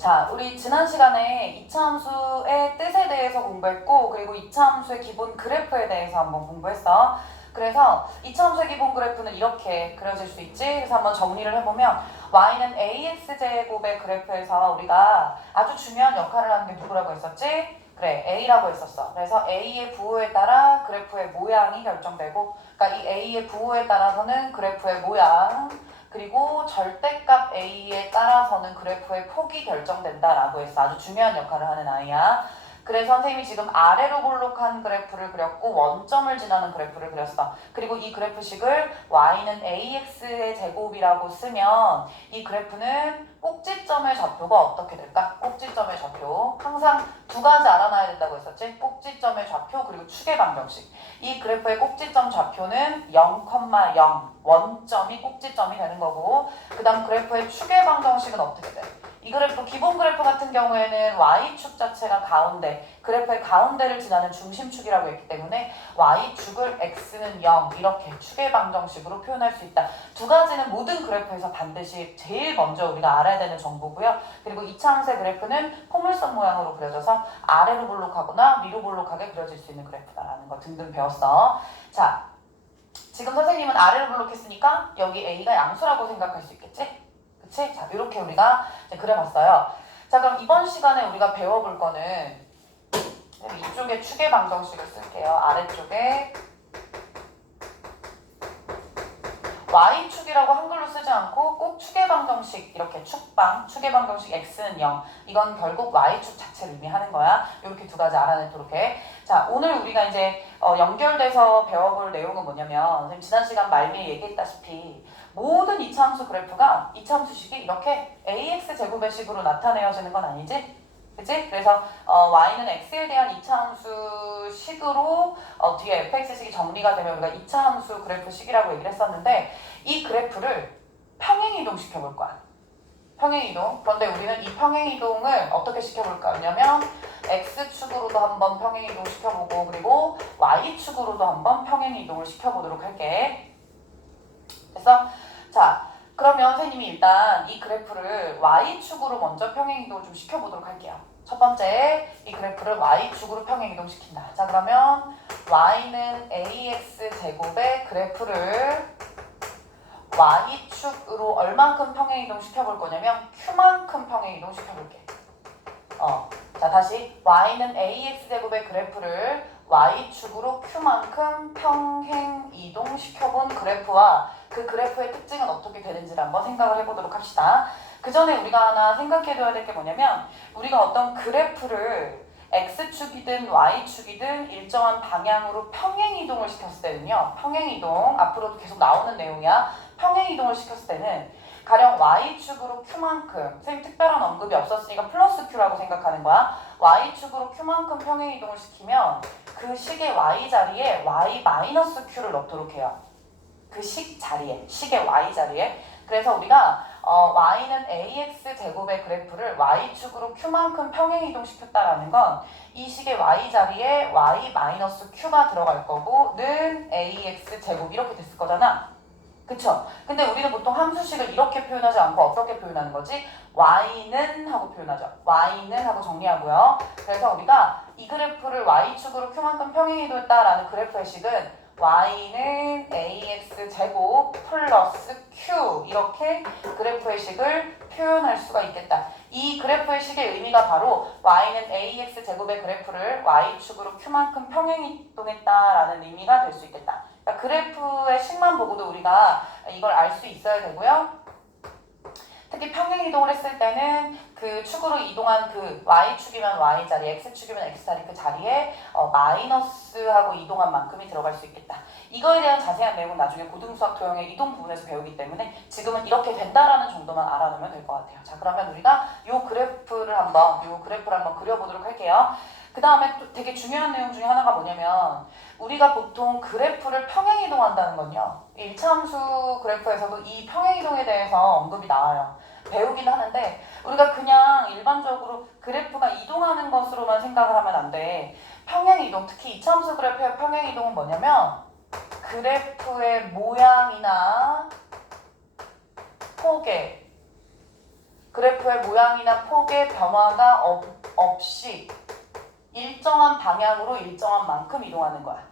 자, 우리 지난 시간에 이차함수의 뜻에 대해서 공부했고, 그리고 이차함수의 기본 그래프에 대해서 한번 공부했어. 그래서 이차함수의 기본 그래프는 이렇게 그려질 수 있지. 그래서 한번 정리를 해보면 y는 ax제곱의 그래프에서 우리가 아주 중요한 역할을 하는 게 누구라고 했었지? 그래, a라고 했었어. 그래서 a의 부호에 따라 그래프의 모양이 결정되고, 그러니까 이 a의 부호에 따라서는 그래프의 모양, 그리고 절대값 a에 따라서는 그래프의 폭이 결정된다라고 했어. 아주 중요한 역할을 하는 아이야. 그래서 선생님이 지금 아래로 볼록한 그래프를 그렸고 원점을 지나는 그래프를 그렸어. 그리고 이 그래프식을 y는 ax의 제곱이라고 쓰면 이 그래프는 꼭지점의 좌표가 어떻게 될까? 꼭지점의 좌표. 항상 두 가지 알아놔야 된다고 했었지? 꼭지점의 좌표 그리고 축의 방정식. 이 그래프의 꼭지점 좌표는 0,0 원점이 꼭지점이 되는 거고, 그 다음 그래프의 축의 방정식은 어떻게 돼? 이 그래프, 기본 그래프 같은 경우에는 y축 자체가 가운데, 그래프의 가운데를 지나는 중심축이라고 했기 때문에 y축을 x는 0 이렇게 축의 방정식으로 표현할 수 있다. 두 가지는 모든 그래프에서 반드시 제일 먼저 우리가 알아야 되는 정보고요. 그리고 이차함수의 그래프는 포물선 모양으로 그려져서 아래로 볼록하거나 위로 볼록하게 그려질 수 있는 그래프다라는 거 등등 배웠어. 자, 지금 선생님은 아래로 볼록했으니까 여기 a가 양수라고 생각할 수 있겠지? 그치? 자, 이렇게 우리가 이제 그려봤어요. 자, 그럼 이번 시간에 우리가 배워볼 거는 이쪽에 축의 방정식을 쓸게요. 아래쪽에 y축이라고 한글로 쓰지 않고 꼭 축의 방정식, 이렇게 축의 방정식 x는 0. 이건 결국 y축 자체를 의미하는 거야. 이렇게 두 가지 알아내도록 해. 자, 오늘 우리가 이제 연결돼서 배워볼 내용은 뭐냐면, 선생님 지난 시간 말미에 얘기했다시피 모든 이차함수 그래프가 이차함수식이 이렇게 ax 제곱의 식으로 나타내어지는 건 아니지? 그치? 그래서 y는 x에 대한 이차함수 식으로 뒤에 fx식이 정리가 되면 우리가 이차함수 그래프 식이라고 얘기를 했었는데, 이 그래프를 평행이동 시켜볼 거야. 평행이동. 그런데 우리는 이 평행이동을 어떻게 시켜볼까 하냐면 x축으로도 한번 평행이동 시켜보고, 그리고 y축으로도 한번 평행이동을 시켜보도록 할게. 그래서 자, 그러면 선생님이 일단 이 그래프를 y축으로 먼저 평행이동을 좀 시켜보도록 할게요. 첫 번째, 이 그래프를 y축으로 평행이동 시킨다. 자, 그러면 y는 ax 제곱의 그래프를 y축으로 얼만큼 평행이동 시켜볼 거냐면 q만큼 평행이동 시켜볼게. 자, 다시 y는 ax 제곱의 그래프를 y축으로 q만큼 평행이동 시켜본 그래프와 그 그래프의 특징은 어떻게 되는지를 한번 생각을 해보도록 합시다. 그 전에 우리가 하나 생각해둬야 될 게 뭐냐면, 우리가 어떤 그래프를 x축이든 y축이든 일정한 방향으로 평행이동을 시켰을 때는요, 평행이동, 앞으로도 계속 나오는 내용이야. 평행이동을 시켰을 때는 가령 y축으로 q만큼, 선생님 특별한 언급이 없었으니까 플러스 q라고 생각하는 거야. y축으로 q만큼 평행이동을 시키면 그 식의 y자리에 y-q를 넣도록 해요. 그 식 자리에, 식의 y자리에. 그래서 우리가 y는 ax 제곱의 그래프를 y축으로 q만큼 평행이동 시켰다라는 건 이 식의 y자리에 y-q가 들어갈 거고 는 ax 제곱 이렇게 됐을 거잖아. 그쵸? 근데 우리는 보통 함수식을 이렇게 표현하지 않고 어떻게 표현하는 거지? y는 하고 표현하죠. y는 하고 정리하고요. 그래서 우리가 이 그래프를 y축으로 q만큼 평행이동했다라는 그래프의 식은 y는 ax 제곱 플러스 q 이렇게 그래프의 식을 표현할 수가 있겠다. 이 그래프의 식의 의미가 바로 y는 ax 제곱의 그래프를 y축으로 q만큼 평행이동했다라는 의미가 될 수 있겠다. 그러니까 그래프의 식만 보고도 우리가 이걸 알 수 있어야 되고요. 특히 평행이동을 했을 때는 그 축으로 이동한 그 y축이면 y자리, x축이면 x자리 그 자리에 마이너스하고 이동한 만큼이 들어갈 수 있겠다. 이거에 대한 자세한 내용은 나중에 고등수학 도형의 이동 부분에서 배우기 때문에 지금은 이렇게 된다라는 정도만 알아놓으면 될 것 같아요. 자, 그러면 우리가 이 그래프를 한번 그려보도록 할게요. 그 다음에 또 되게 중요한 내용 중에 하나가 뭐냐면, 우리가 보통 그래프를 평행이동한다는 건요, 1차함수 그래프에서도 이 평행이동에 대해서 언급이 나와요. 배우긴 하는데 우리가 그냥 일반적으로 그래프가 이동하는 것으로만 생각을 하면 안 돼. 평행이동, 특히 이차함수 그래프의 평행이동은 뭐냐면 그래프의 모양이나 폭에 그래프의 모양이나 폭의 변화가 없이 일정한 방향으로 일정한 만큼 이동하는 거야.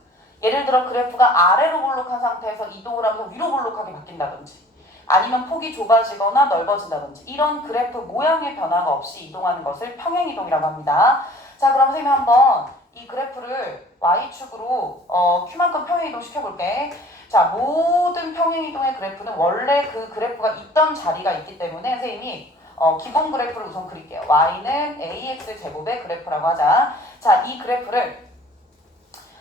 예를 들어 그래프가 아래로 볼록한 상태에서 이동을 하면서 위로 볼록하게 바뀐다든지 아니면 폭이 좁아지거나 넓어진다든지 이런 그래프 모양의 변화가 없이 이동하는 것을 평행이동이라고 합니다. 자, 그럼 선생님이 한번 이 그래프를 Y축으로 Q만큼 평행이동 시켜볼게. 자, 모든 평행이동의 그래프는 원래 그 그래프가 있던 자리가 있기 때문에 선생님이 기본 그래프를 우선 그릴게요. Y는 AX제곱의 그래프라고 하자. 자, 이 그래프를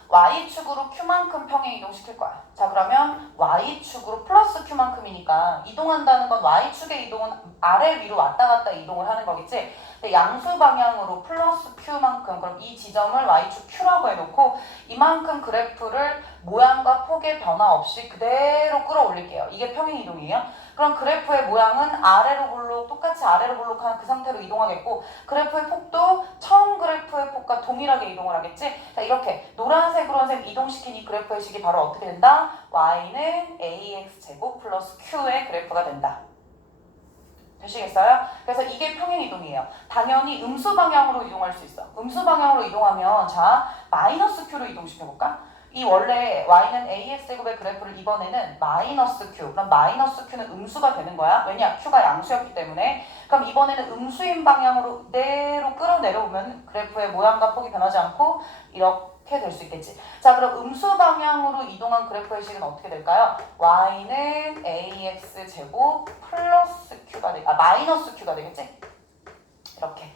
Y축으로 Q만큼 평행이동 시킬 거야. 자, 그러면 Y축으로 플러스 Q만큼이니까 이동한다는 건 Y축의 이동은 아래 위로 왔다 갔다 이동을 하는 거겠지. 근데 양수 방향으로 플러스 Q만큼, 그럼 이 지점을 Y축 Q라고 해놓고 이만큼 그래프를 모양과 폭의 변화 없이 그대로 끌어올릴게요. 이게 평행이동이에요. 그럼 그래프의 모양은 아래로 볼록, 똑같이 아래로 볼록한 그 상태로 이동하겠고 그래프의 폭도 처음 그래프의 폭과 동일하게 이동을 하겠지. 자, 이렇게 노란색으로 선생님 이동시킨 이 그래프의 식이 바로 어떻게 된다? Y는 AX제곱 플러스 Q의 그래프가 된다. 되시겠어요? 그래서 이게 평행이동이에요. 당연히 음수 방향으로 이동할 수 있어. 음수 방향으로 이동하면 자, 마이너스 Q로 이동시켜볼까? 이 원래 Y는 AX제곱의 그래프를 이번에는 마이너스 Q, 그럼 마이너스 Q는 음수가 되는 거야. 왜냐? Q가 양수였기 때문에. 그럼 이번에는 음수인 방향으로 그대로 끌어내려오면 그래프의 모양과 폭이 변하지 않고 이렇게 될 수 있겠지. 자, 그럼 음수 방향으로 이동한 그래프의 식은 어떻게 될까요? Y는 AX제곱 플러스 Q가 마이너스 Q가 되겠지? 이렇게.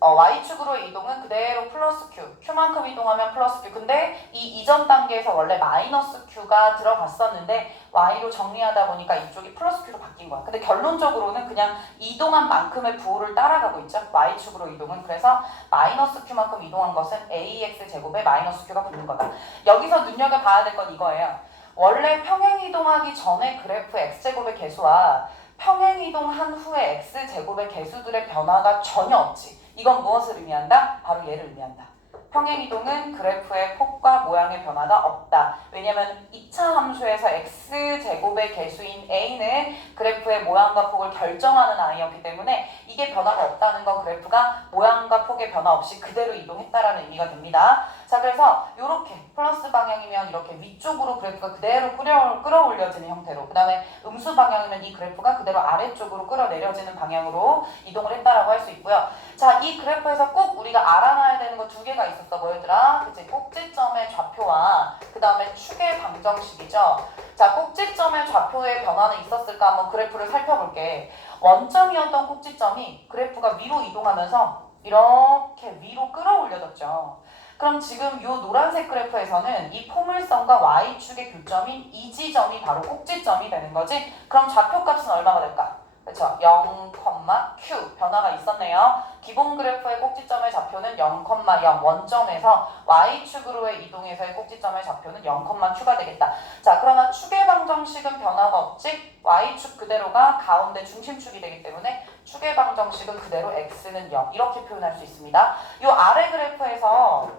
Y축으로의 이동은 그대로 플러스 Q, Q만큼 이동하면 플러스 Q. 근데 이 이전 단계에서 원래 마이너스 Q가 들어갔었는데 Y로 정리하다 보니까 이쪽이 플러스 Q로 바뀐 거야. 근데 결론적으로는 그냥 이동한 만큼의 부호를 따라가고 있죠. Y축으로 이동은. 그래서 마이너스 Q만큼 이동한 것은 AX제곱에 마이너스 Q가 붙는 거다. 여기서 눈여겨봐야 될 건 이거예요. 원래 평행이동하기 전에 그래프 X제곱의 개수와 평행이동한 후에 X제곱의 개수들의 변화가 전혀 없지. 이건 무엇을 의미한다? 바로 얘를 의미한다. 평행이동은 그래프의 폭과 모양의 변화가 없다. 왜냐면 2차 함수에서 X제곱의 개수인 A는 그래프의 모양과 폭을 결정하는 I였기 때문에 이게 변화가 없다는 건 그래프가 모양과 폭의 변화 없이 그대로 이동했다라는 의미가 됩니다. 자, 그래서 이렇게 플러스 방향이면 이렇게 위쪽으로 그래프가 그대로 끌어올려지는 형태로, 그 다음에 음수 방향이면 이 그래프가 그대로 아래쪽으로 끌어내려지는 방향으로 이동을 했다라고 할 수 있고요. 자, 이 그래프에서 꼭 우리가 알아놔야 되는 거 두 개가 있었어. 뭐였더라? 그치? 꼭지점의 좌표와 그 다음에 축의 방정식이죠. 자, 꼭지점의 좌표의 변화는 있었을까? 한번 그래프를 살펴볼게. 원점이었던 꼭지점이 그래프가 위로 이동하면서 이렇게 위로 끌어올려졌죠. 그럼 지금 이 노란색 그래프에서는 이 포물선과 Y축의 교점인 이 지점이 바로 꼭지점이 되는 거지. 그럼 좌표값은 얼마가 될까? 그렇죠. 0,Q 변화가 있었네요. 기본 그래프의 꼭지점의 좌표는 0,0 원점에서 Y축으로의 이동에서의 꼭지점의 좌표는 0,Q가 되겠다. 자, 그러나 축의 방정식은 변화가 없지. Y축 그대로가 가운데 중심축이 되기 때문에 축의 방정식은 그대로 X는 0 이렇게 표현할 수 있습니다. 이 아래 그래프에서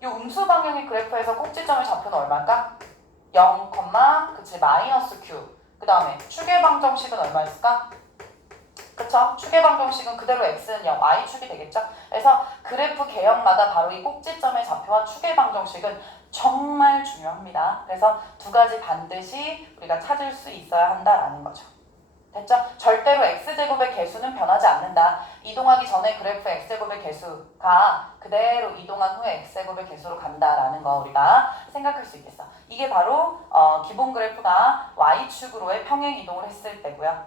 이 음수 방향의 그래프에서 꼭지점의 좌표는 얼마일까? 0, 그치 마이너스 Q. 그 다음에 축의 방정식은 얼마였을까? 그쵸? 축의 방정식은 그대로 x는 0, y축이 되겠죠? 그래서 그래프 개형마다 바로 이 꼭지점의 좌표와 축의 방정식은 정말 중요합니다. 그래서 두 가지 반드시 우리가 찾을 수 있어야 한다라는 거죠. 됐죠? 절대로 x제곱의 개수는 변하지 않는다. 이동하기 전에 그래프 x제곱의 개수가 그대로 이동한 후에 x제곱의 개수로 간다라는 거 우리가 생각할 수 있겠어. 이게 바로 기본 그래프가 y축으로의 평행 이동을 했을 때고요.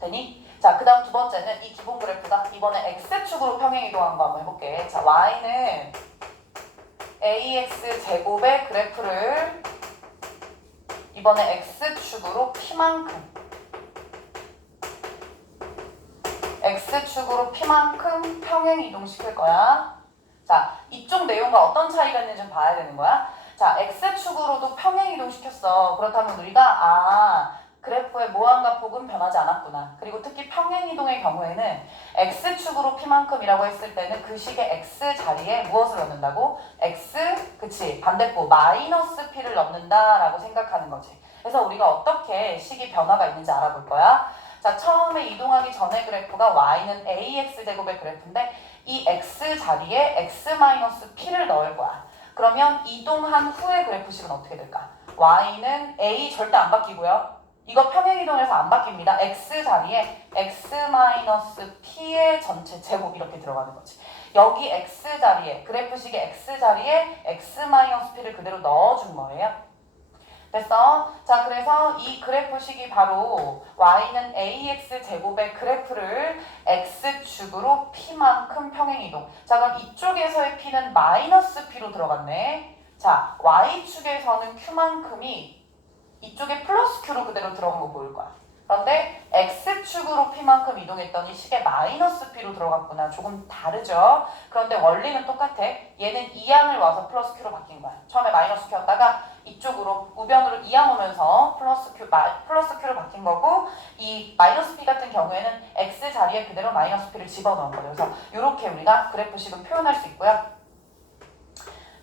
되니? 자, 그 다음 두 번째는 이 기본 그래프가 이번에 x축으로 평행 이동한 거 한번 해볼게. 자, y는 ax제곱의 그래프를 이번에 x축으로 X축으로 평행 이동시킬 거야. 자, 이쪽 내용과 어떤 차이가 있는지 좀 봐야 되는 거야. 자, X축으로도 평행 이동시켰어. 그렇다면 우리가 그래프의 모양과 폭은 변하지 않았구나. 그리고 특히 평행 이동의 경우에는 X축으로 P만큼이라고 했을 때는 그 식의 X 자리에 무엇을 넣는다고? X, 그치, 반대부 마이너스 P를 넣는다라고 생각하는 거지. 그래서 우리가 어떻게 식이 변화가 있는지 알아볼 거야. 자, 처음에 이동하기 전의 그래프가 y는 ax제곱의 그래프인데 이 x 자리에 x-p를 넣을 거야. 그러면 이동한 후의 그래프식은 어떻게 될까? y는 a 절대 안 바뀌고요. 이거 평행이동해서 안 바뀝니다. x 자리에 x-p의 전체 제곱 이렇게 들어가는 거지. 여기 x 자리에, 그래프식의 x 자리에 x-p를 그대로 넣어준 거예요. 됐어? 자, 그래서 이 그래프식이 바로 y는 ax 제곱의 그래프를 x축으로 p만큼 평행이동. 자, 그럼 이쪽에서의 p는 마이너스 p로 들어갔네. 자, y축에서는 q만큼이 이쪽에 플러스 q로 그대로 들어간 거 보일 거야. 그런데 x축으로 p만큼 이동했더니 식에 마이너스 p로 들어갔구나. 조금 다르죠? 그런데 원리는 똑같아. 얘는 2항을 와서 플러스 q로 바뀐 거야. 처음에 마이너스 q였다가 이쪽으로 우변으로 2항 오면서 플러스 q로 바뀐 거고, 이 마이너스 p 같은 경우에는 x 자리에 그대로 마이너스 p를 집어넣은 거예요. 그래서 이렇게 우리가 그래프식은 표현할 수 있고요.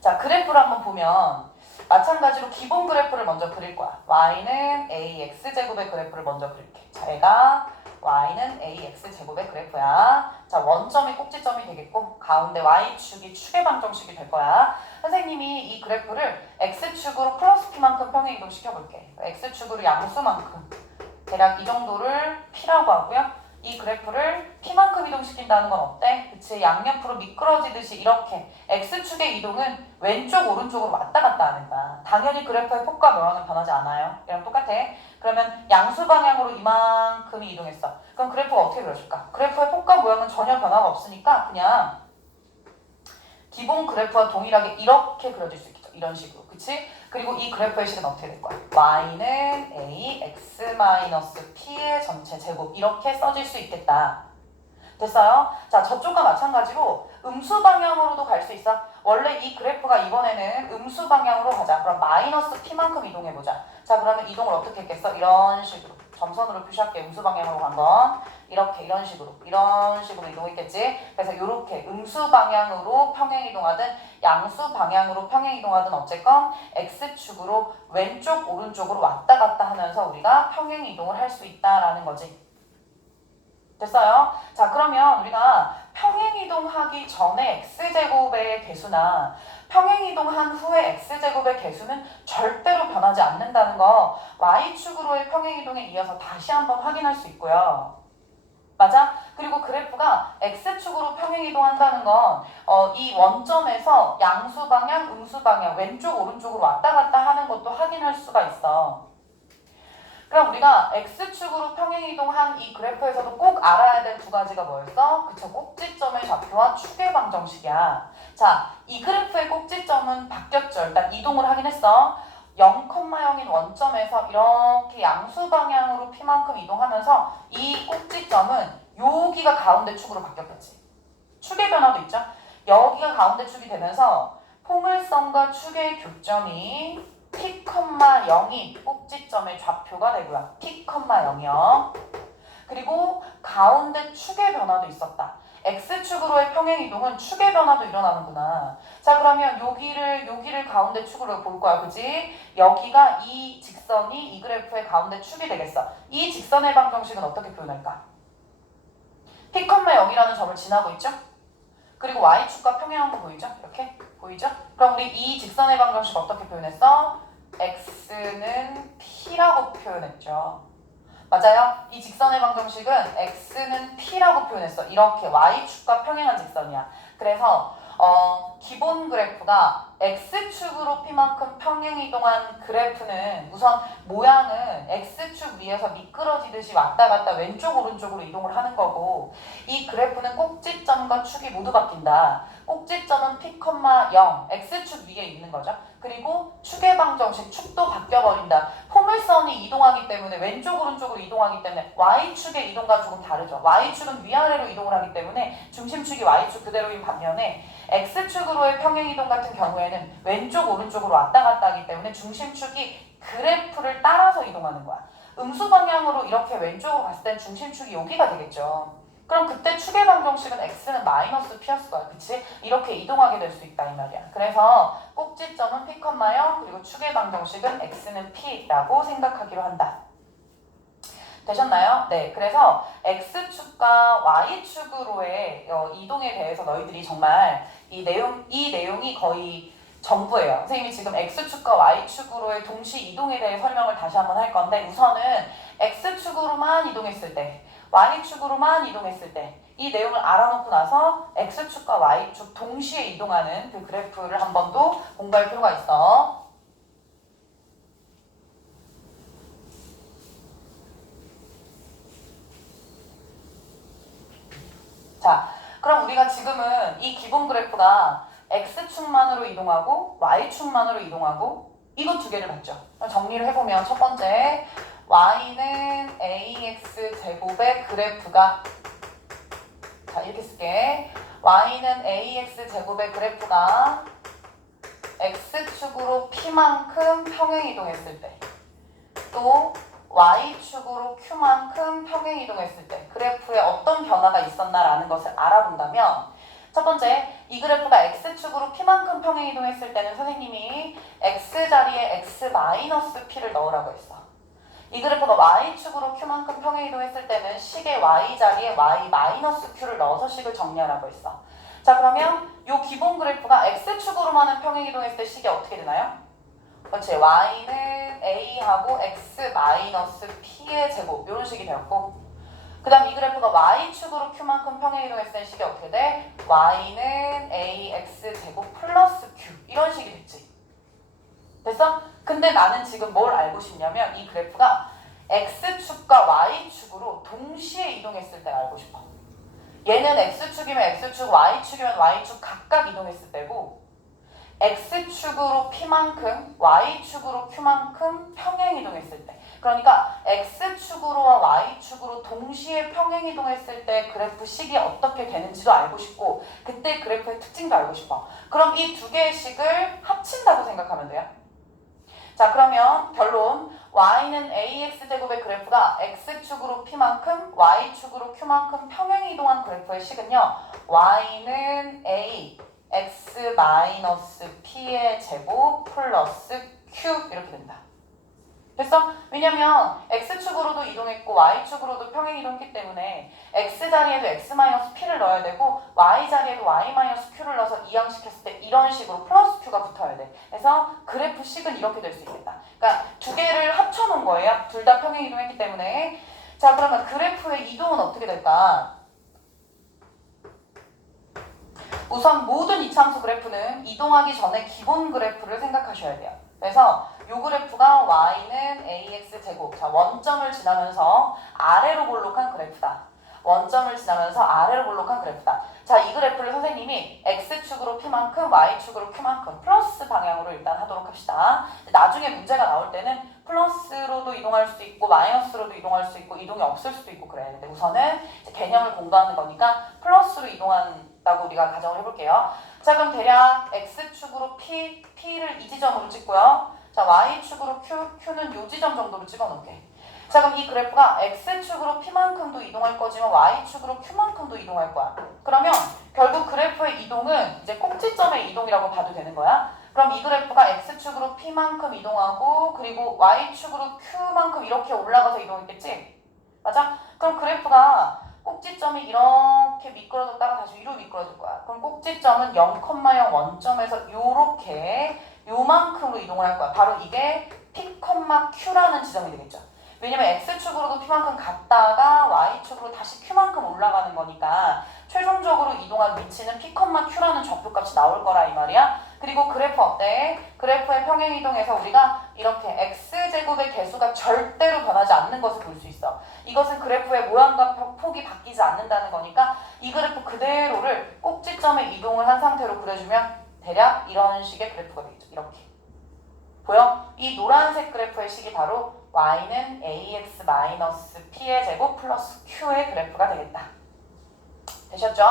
자, 그래프를 한번 보면 마찬가지로 기본 그래프를 먼저 그릴 거야. y는 ax제곱의 그래프를 먼저 그릴게. 자, 얘가 y는 ax제곱의 그래프야. 자, 원점이 꼭지점이 되겠고 가운데 y축이 축의 방정식이 될 거야. 선생님이 이 그래프를 x축으로 플러스 p만큼 평행이동 시켜볼게. x축으로 양수만큼 대략 이 정도를 p라고 하고요. 이 그래프를 p만큼 이동시킨다는 건 어때? 그치? 양옆으로 미끄러지듯이 이렇게 x축의 이동은 왼쪽 오른쪽으로 왔다 갔다 하는 거야. 당연히 그래프의 폭과 모양은 변하지 않아요. 얘랑 똑같아. 그러면 양수 방향으로 이만큼이 이동했어. 그럼 그래프가 어떻게 그려질까? 그래프의 폭과 모양은 전혀 변화가 없으니까 그냥 기본 그래프와 동일하게 이렇게 그려질 수 있겠죠. 이런 식으로. 그치? 그리고 이 그래프의 식은 어떻게 될 거야? y는 a x-p의 전체 제곱 이렇게 써질 수 있겠다. 됐어요? 자, 저쪽과 마찬가지로 음수 방향으로도 갈 수 있어. 원래 이 그래프가 이번에는 음수 방향으로 가자. 그럼 마이너스 p만큼 이동해보자. 자, 그러면 이동을 어떻게 했겠어? 이런 식으로. 점선으로 표시할게. 음수 방향으로 간 건. 이렇게 이런 식으로 이동했겠지. 그래서 이렇게 음수 방향으로 평행 이동하든 양수 방향으로 평행 이동하든 어쨌건 x축으로 왼쪽 오른쪽으로 왔다 갔다 하면서 우리가 평행 이동을 할 수 있다라는 거지. 됐어요? 자, 그러면 우리가 평행이동하기 전에 x제곱의 개수나 평행이동한 후에 x제곱의 개수는 절대로 변하지 않는다는 거 y축으로의 평행이동에 이어서 다시 한번 확인할 수 있고요. 맞아? 그리고 그래프가 x축으로 평행이동한다는 건 이 원점에서 양수 방향, 음수 방향, 왼쪽 오른쪽으로 왔다 갔다 하는 것도 확인할 수가 있어. 그럼 우리가 x축으로 평행이동한 이 그래프에서도 꼭 알아야 될 두 가지가 뭐였어? 그쵸, 꼭지점의 좌표와 축의 방정식이야. 자, 이 그래프의 꼭지점은 바뀌었죠. 일단 이동을 하긴 했어. 0,0인 원점에서 이렇게 양수 방향으로 p만큼 이동하면서 이 꼭지점은 여기가 가운데 축으로 바뀌었겠지. 축의 변화도 있죠. 여기가 가운데 축이 되면서 포물선과 축의 교점이 p,0이 꼭지점의 좌표가 되고요. p,0이요. 그리고 가운데 축의 변화도 있었다. x축으로의 평행이동은 축의 변화도 일어나는구나. 자, 그러면 여기를 가운데 축으로 볼 거야. 그지? 여기가 이 직선이 이 그래프의 가운데 축이 되겠어. 이 직선의 방정식은 어떻게 표현할까? p,0이라는 점을 지나고 있죠? 그리고 y축과 평행한 거 보이죠? 이렇게 보이죠? 그럼 우리 이 직선의 방정식 어떻게 표현했어? x는 p라고 표현했죠. 맞아요? 이 직선의 방정식은 x는 p라고 표현했어. 이렇게 y축과 평행한 직선이야. 그래서 기본 그래프가 x축으로 p만큼 평행이동한 그래프는 우선 모양은 x축 위에서 미끄러지듯이 왔다 갔다 왼쪽 오른쪽으로 이동을 하는 거고, 이 그래프는 꼭지점과 축이 모두 바뀐다. 꼭지점은 p,0 x축 위에 있는 거죠. 그리고 축의 방정식, 축도 바뀌어버린다. 포물선이 이동하기 때문에 왼쪽 오른쪽으로 이동하기 때문에 y축의 이동과 조금 다르죠. y축은 위아래로 이동을 하기 때문에 중심축이 y축 그대로인 반면에 x축으로의 평행이동 같은 경우에는 왼쪽 오른쪽으로 왔다 갔다 하기 때문에 중심축이 그래프를 따라서 이동하는 거야. 음수 방향으로 이렇게 왼쪽으로 갔을 땐 중심축이 여기가 되겠죠. 그럼 그때 축의 방정식은 x는 마이너스 p였을 거야. 그치? 이렇게 이동하게 될 수 있다 이 말이야. 그래서 꼭지점은 p,0 그리고 축의 방정식은 x는 p라고 생각하기로 한다. 되셨나요? 네, 그래서 X축과 Y축으로의 이동에 대해서 너희들이 정말 이 내용이 거의 전부예요. 선생님이 지금 X축과 Y축으로의 동시 이동에 대해 설명을 다시 한번 할 건데 우선은 X축으로만 이동했을 때, Y축으로만 이동했을 때 이 내용을 알아놓고 나서 X축과 Y축 동시에 이동하는 그 그래프를 한 번 더 공부할 필요가 있어. 자, 그럼 우리가 지금은 이 기본 그래프가 X축만으로 이동하고 Y축만으로 이동하고 이거 두 개를 봤죠. 정리를 해보면 첫 번째 Y는 AX 제곱의 그래프가 자 이렇게 쓸게. Y는 AX 제곱의 그래프가 X축으로 P만큼 평행이동했을 때 또 Y축으로 Q만큼 평행이동했을 때 그래프에 어떤 변화가 있었나라는 것을 알아본다면 첫 번째, 이 그래프가 X축으로 P만큼 평행이동했을 때는 선생님이 X자리에 X-P를 넣으라고 했어. 이 그래프가 Y축으로 Q만큼 평행이동했을 때는 식의 Y자리에 Y-Q를 넣어서 식을 정리하라고 했어. 자 그러면 이 기본 그래프가 X축으로만 평행이동했을 때 식이 어떻게 되나요? 그렇지. Y는 A하고 X-P의 제곱 이런 식이 되었고 그 다음 이 그래프가 Y축으로 Q만큼 평행이동했을 때 식이 어떻게 돼? Y는 AX 제곱 플러스 Q 이런 식이 됐지. 됐어? 근데 나는 지금 뭘 알고 싶냐면 이 그래프가 X축과 Y축으로 동시에 이동했을 때 알고 싶어. 얘는 X축이면 X축, Y축이면 Y축 각각 이동했을 때고 X축으로 P만큼, Y축으로 Q만큼 평행이동했을 때 그러니까 X축으로와 Y축으로 동시에 평행이동했을 때 그래프 식이 어떻게 되는지도 알고 싶고 그때 그래프의 특징도 알고 싶어. 그럼 이 두 개의 식을 합친다고 생각하면 돼요. 자 그러면 결론 Y는 AX제곱의 그래프가 X축으로 P만큼 Y축으로 Q만큼 평행이동한 그래프의 식은요 Y는 A X-P의 제곱 플러스 Q 이렇게 된다. 됐어? 왜냐면 X축으로도 이동했고 Y축으로도 평행이동했기 때문에 X자리에도 X-P를 넣어야 되고 Y자리에도 Y-Q를 넣어서 이항시켰을 때 이런 식으로 플러스 Q가 붙어야 돼. 그래서 그래프 식은 이렇게 될 수 있겠다. 그러니까 두 개를 합쳐놓은 거예요. 둘 다 평행이동했기 때문에. 자 그러면 그래프의 이동은 어떻게 될까? 우선 모든 이차함수 그래프는 이동하기 전에 기본 그래프를 생각하셔야 돼요. 그래서 이 그래프가 Y는 AX제곱 자 원점을 지나면서 아래로 볼록한 그래프다. 원점을 지나면서 아래로 볼록한 그래프다. 자 이 그래프를 선생님이 X축으로 P만큼 Y축으로 Q만큼 플러스 방향으로 일단 하도록 합시다. 나중에 문제가 나올 때는 플러스로도 이동할 수 있고 마이너스로도 이동할 수 있고 이동이 없을 수도 있고 그래야 되는데 우선은 개념을 공부하는 거니까 플러스로 이동한다고 우리가 가정을 해볼게요. 자 그럼 대략 X축으로 P를 이 지점으로 찍고요. 자 Y축으로 Q는 요 지점 정도로 찍어놓을게. 자 그럼 이 그래프가 X축으로 P만큼도 이동할 거지만 Y축으로 Q만큼도 이동할 거야. 그러면 결국 그래프의 이동은 이제 꼭지점의 이동이라고 봐도 되는 거야. 그럼 이 그래프가 X축으로 P만큼 이동하고 그리고 Y축으로 Q만큼 이렇게 올라가서 이동했겠지? 맞아? 그럼 그래프가 꼭지점이 이렇게 미끄러졌다가 다시 위로 미끄러질 거야. 그럼 꼭지점은 0,0 원점에서 요렇게 요만큼으로 이동을 할 거야. 바로 이게 P, Q라는 지점이 되겠죠. 왜냐면 X축으로도 P만큼 갔다가 Y축으로 다시 Q만큼 올라가는 거니까 최종적으로 이동한 위치는 P, Q라는 좌표값이 나올 거라 이 말이야. 그리고 그래프 어때? 그래프의 평행이동에서 우리가 이렇게 X제곱의 개수가 절대로 변하지 않는 것을 볼 수 있어. 이것은 그래프의 모양과 폭이 바뀌지 않는다는 거니까 이 그래프 그대로를 꼭지점에 이동을 한 상태로 그려주면 대략 이런 식의 그래프가 되겠죠. 이렇게. 보여? 이 노란색 그래프의 식이 바로 Y는 AX-P의 제곱 플러스 Q의 그래프가 되겠다. 되셨죠?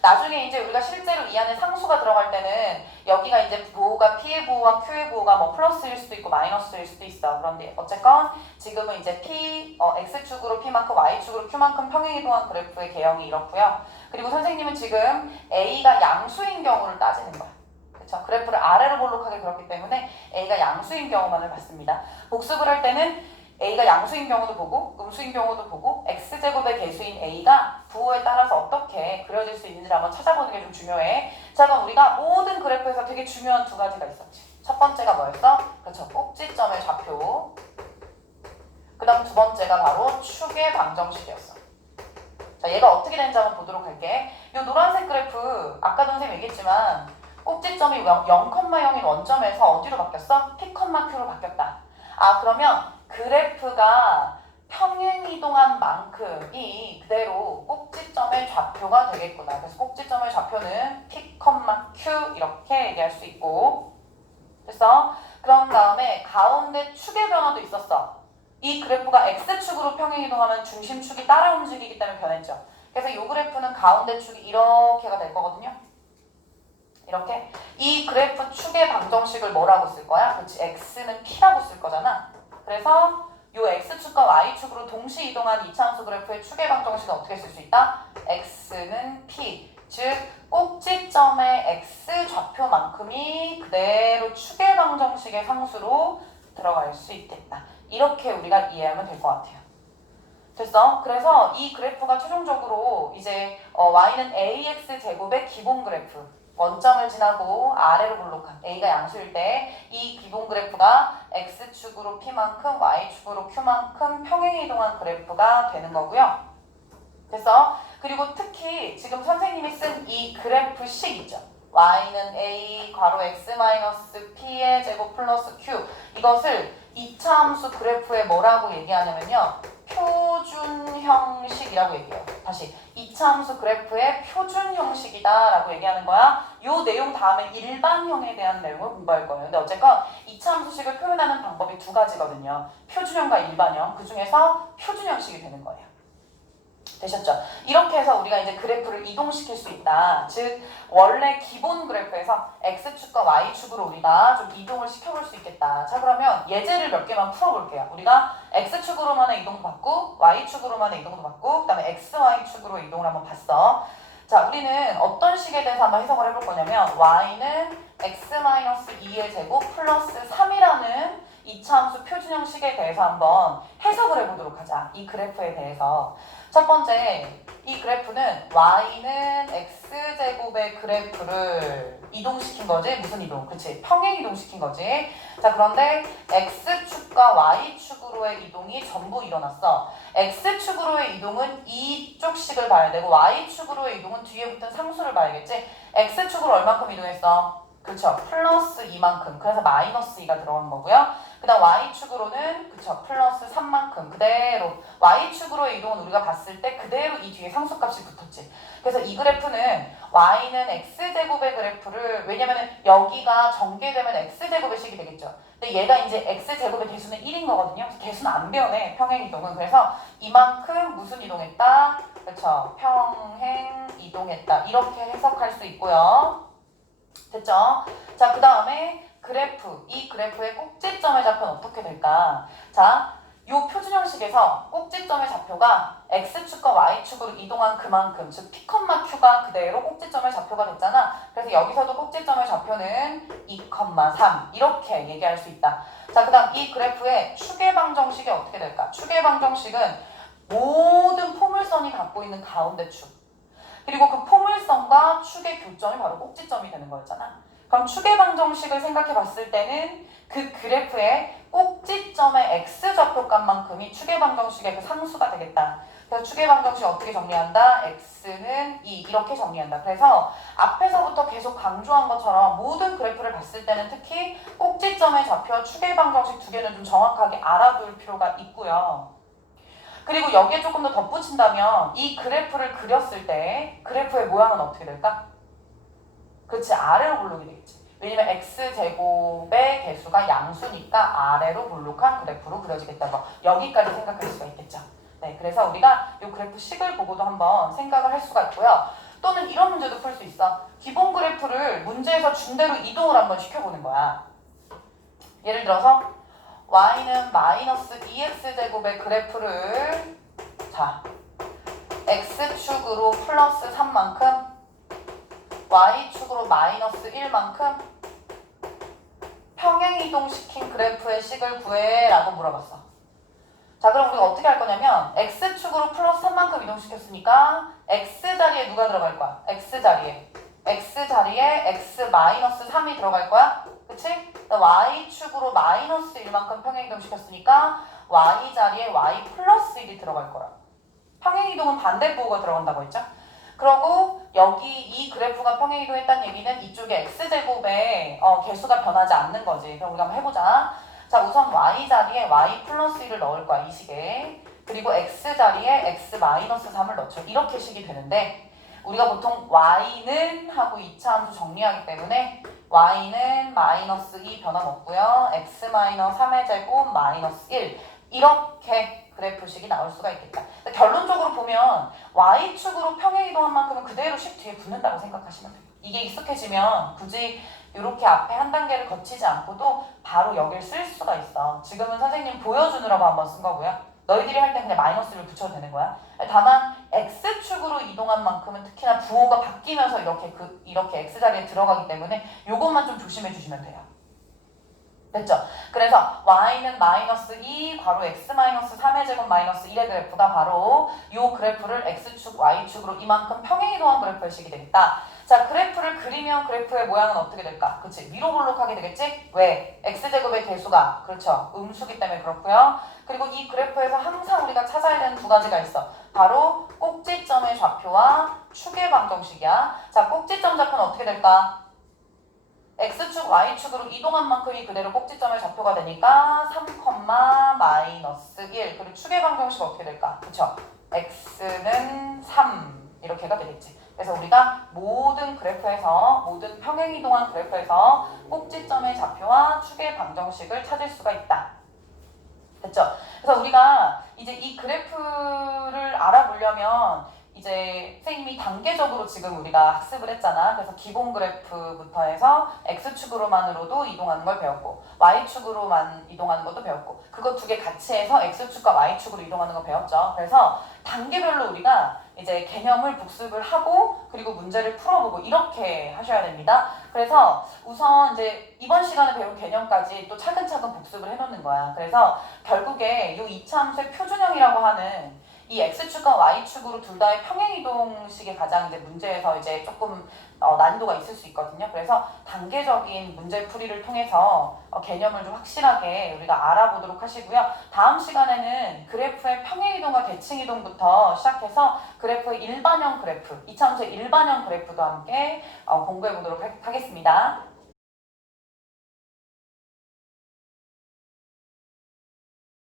나중에 이제 우리가 실제로 이 안에 상수가 들어갈 때는 여기가 이제 부호가 P의 부호와 Q의 부호가 뭐 플러스일 수도 있고 마이너스일 수도 있어. 그런데 어쨌건 지금은 이제 X축으로 P만큼 Y축으로 Q만큼 평행이동한 그래프의 개형이 이렇고요. 그리고 선생님은 지금 A가 양수인 경우를 따지는 거야. 그렇죠? 그래프를 아래로 볼록하게 그렸기 때문에 A가 양수인 경우만을 봤습니다. 복습을 할 때는 A가 양수인 경우도 보고 음수인 경우도 보고 x제곱의 개수인 A가 부호에 따라서 어떻게 그려질 수 있는지를 한번 찾아보는 게 좀 중요해. 자, 그럼 우리가 모든 그래프에서 되게 중요한 두 가지가 있었지. 첫 번째가 뭐였어? 그렇죠. 꼭지점의 좌표. 그 다음 두 번째가 바로 축의 방정식이었어. 자, 얘가 어떻게 되는지 한번 보도록 할게. 이 노란색 그래프 아까도 선생님 얘기했지만 꼭지점이 0,0인 원점에서 어디로 바뀌었어? P,Q로 바뀌었다. 아, 그러면 그래프가 평행이동한 만큼이 그대로 꼭지점의 좌표가 되겠구나. 그래서 꼭지점의 좌표는 P, Q 이렇게 얘기할 수 있고, 됐어? 그런 다음에 가운데 축의 변화도 있었어. 이 그래프가 X축으로 평행이동하면 중심축이 따라 움직이기 때문에 변했죠. 그래서 이 그래프는 가운데 축이 이렇게가 될 거거든요. 이렇게. 이 그래프 축의 방정식을 뭐라고 쓸 거야? 그렇지. X는 P라고 쓸 거잖아. 그래서 이 X축과 Y축으로 동시 이동한 이차함수 그래프의 축의 방정식은 어떻게 쓸 수 있다? X는 P. 즉 꼭지점의 X 좌표만큼이 그대로 축의 방정식의 상수로 들어갈 수 있겠다. 이렇게 우리가 이해하면 될 것 같아요. 됐어? 그래서 이 그래프가 최종적으로 이제 y는 ax 제곱의 기본 그래프, 원점을 지나고 아래로 볼록한 a가 양수일 때 이 기본 그래프가 x축으로 p만큼 y축으로 q만큼 평행이동한 그래프가 되는 거고요. 됐어? 그리고 특히 지금 선생님이 쓴 이 그래프식 있죠. y는 a 괄호 x 마이너스 p의 제곱 플러스 q, 이것을 이차함수 그래프에 뭐라고 얘기하냐면요, 표준 형식이라고 얘기해요. 다시 이차함수 그래프의 표준 형식이다 라고 얘기하는 거야. 요 내용 다음에 일반형에 대한 내용을 공부할 거예요. 근데 어쨌건 이차함수식을 표현하는 방법이 두 가지거든요. 표준형과 일반형. 그 중에서 표준 형식이 되는 거예요. 되셨죠? 이렇게 해서 우리가 이제 그래프를 이동시킬 수 있다. 즉 원래 기본 그래프에서 X축과 Y축으로 우리가 좀 이동을 시켜볼 수 있겠다. 자, 그러면 예제를 몇 개만 풀어볼게요. 우리가 X축으로만의 이동도 봤고 Y축으로만의 이동도 봤고 그 다음에 XY축으로 이동을 한번 봤어. 자, 우리는 어떤 식에 대해서 한번 해석을 해볼 거냐면 Y는 X-2의 제곱 플러스 3이라는 이차함수 표준형식에 대해서 한번 해석을 해보도록 하자. 이 그래프에 대해서. 첫 번째, 이 그래프는 y는 x제곱의 그래프를 이동시킨 거지. 무슨 이동? 그치? 평행 이동시킨 거지. 자, 그런데 x축과 y축으로의 이동이 전부 일어났어. x축으로의 이동은 이쪽 식을 봐야 되고 y축으로의 이동은 뒤에 붙은 상수를 봐야겠지. x축으로 얼마큼 이동했어? 그쵸? 플러스 2만큼. 그래서 마이너스 2가 들어간 거고요. 그 다음 y축으로는 그쵸? 플러스 3만큼. 그대로 y축으로의 이동은 우리가 봤을 때 그대로 이 뒤에 상수값이 붙었지. 그래서 이 그래프는 y는 x제곱의 그래프를, 왜냐면은 여기가 전개되면 x제곱의 식이 되겠죠. 근데 얘가 이제 x제곱의 개수는 1인 거거든요. 그래서 개수는 안 변해, 평행 이동은. 그래서 이만큼 무슨 이동했다? 그쵸? 평행 이동했다. 이렇게 해석할 수 있고요. 됐죠? 자, 그 다음에 그래프, 이 그래프의 꼭지점의 좌표는 어떻게 될까? 자, 요 표준 형식에서 꼭지점의 좌표가 x축과 y축으로 이동한 그만큼, 즉 P, Q가 그대로 꼭지점의 좌표가 됐잖아. 그래서 여기서도 꼭지점의 좌표는 2,3 이렇게 얘기할 수 있다. 자, 그 다음 이 그래프의 축의 방정식이 어떻게 될까? 축의 방정식은 모든 포물선이 갖고 있는 가운데 축, 그리고 그 포물선과 축의 교점이 바로 꼭지점이 되는 거였잖아. 그럼 축의 방정식을 생각해 봤을 때는 그 그래프의 꼭지점의 x좌표값만큼이 축의 방정식의 그 상수가 되겠다. 그래서 축의 방정식 어떻게 정리한다? x는 2 이렇게 정리한다. 그래서 앞에서부터 계속 강조한 것처럼 모든 그래프를 봤을 때는 특히 꼭지점의 좌표와 축의 방정식 두 개는 좀 정확하게 알아둘 필요가 있고요. 그리고 여기에 조금 더 덧붙인다면 이 그래프를 그렸을 때 그래프의 모양은 어떻게 될까? 그렇지, 아래로 볼록이 되겠지. 왜냐면 x제곱의 개수가 양수니까 아래로 볼록한 그래프로 그려지겠다. 뭐 여기까지 생각할 수가 있겠죠. 네, 그래서 우리가 이 그래프 식을 보고도 한번 생각을 할 수가 있고요. 또는 이런 문제도 풀 수 있어. 기본 그래프를 문제에서 준 대로 이동을 한번 시켜보는 거야. 예를 들어서 y는 마이너스 2x제곱의 그래프를, 자, x축으로 플러스 3만큼 y축으로 마이너스 1만큼 평행 이동시킨 그래프의 식을 구해 라고 물어봤어. 자, 그럼 우리가 어떻게 할 거냐면 x축으로 플러스 3만큼 이동시켰으니까 x자리에 누가 들어갈 거야? x자리에 x 마이너스 3이 들어갈 거야? 그치? y축으로 마이너스 1만큼 평행이동시켰으니까 y자리에 y 플러스 1이 들어갈 거라. 평행이동은 반대부호가 들어간다고 했죠? 그러고 여기 이 그래프가 평행이동했다는 얘기는 이쪽에 x제곱의 개수가 변하지 않는 거지. 그럼 우리가 한번 해보자. 자, 우선 y자리에 y 플러스 1을 넣을 거야, 이 식에. 그리고 x자리에 x 마이너스 3을 넣죠. 이렇게 식이 되는데 우리가 보통 y는 하고 2차 함수 정리하기 때문에 y는 마이너스 2 변함없고요. x 마이너스 3의 제곱 마이너스 1 이렇게 그래프식이 나올 수가 있겠다. 결론적으로 보면 y축으로 평행이동한 만큼은 그대로 식 뒤에 붙는다고 생각하시면 돼요. 이게 익숙해지면 굳이 이렇게 앞에 한 단계를 거치지 않고도 바로 여기를 쓸 수가 있어. 지금은 선생님 보여주느라고 한번 쓴 거고요. 너희들이 할 때 그냥 마이너스를 붙여도 되는 거야. 다만 x축으로 이동한 만큼은 특히나 부호가 바뀌면서 이렇게 x자리에 들어가기 때문에 이것만 좀 조심해 주시면 돼요. 됐죠? 그래서 y는 마이너스 2 괄호 x 마이너스 3의 제곱 마이너스 1의 그래프가 바로 이 그래프를 x축, y축으로 이만큼 평행이동한 그래프의 식이 되겠다. 자, 그래프를 그리면 그래프의 모양은 어떻게 될까? 그치? 위로 볼록하게 되겠지? 왜? x제곱의 개수가 그렇죠? 음수기 때문에 그렇고요. 그리고 이 그래프에서 항상 우리가 찾아야 되는 두 가지가 있어. 바로 꼭지점의 좌표와 축의 방정식이야. 자, 꼭지점 좌표는 어떻게 될까? x축, y축으로 이동한 만큼이 그대로 꼭지점의 좌표가 되니까 3, 마이너스 1. 그리고 축의 방정식 어떻게 될까? 그쵸? x는 3 이렇게가 되겠지. 그래서 우리가 모든 평행이동한 그래프에서 꼭지점의 좌표와 축의 방정식을 찾을 수가 있다. 됐죠? 그래서 우리가 이제 이 그래프를 알아보려면 이제 선생님이 단계적으로 지금 우리가 학습을 했잖아. 그래서 기본 그래프부터 해서 x축으로만으로도 이동하는 걸 배웠고 y축으로만 이동하는 것도 배웠고 그거 두 개 같이 해서 x축과 y축으로 이동하는 거 배웠죠. 그래서 단계별로 우리가 이제 개념을 복습을 하고 그리고 문제를 풀어보고 이렇게 하셔야 됩니다. 그래서 우선 이제 이번 시간에 배운 개념까지 또 차근차근 복습을 해놓는 거야. 그래서 결국에 이 2차 함수의 표준형이라고 하는 이 x축과 y축으로 둘 다의 평행이동식이 가장 이제 문제에서 이제 조금 난이도가 있을 수 있거든요. 그래서 단계적인 문제풀이를 통해서 개념을 좀 확실하게 우리가 알아보도록 하시고요. 다음 시간에는 그래프의 평행이동과 대칭이동부터 시작해서 그래프의 일반형 그래프, 2차 함수의 일반형 그래프도 함께 공부해 보도록 하겠습니다.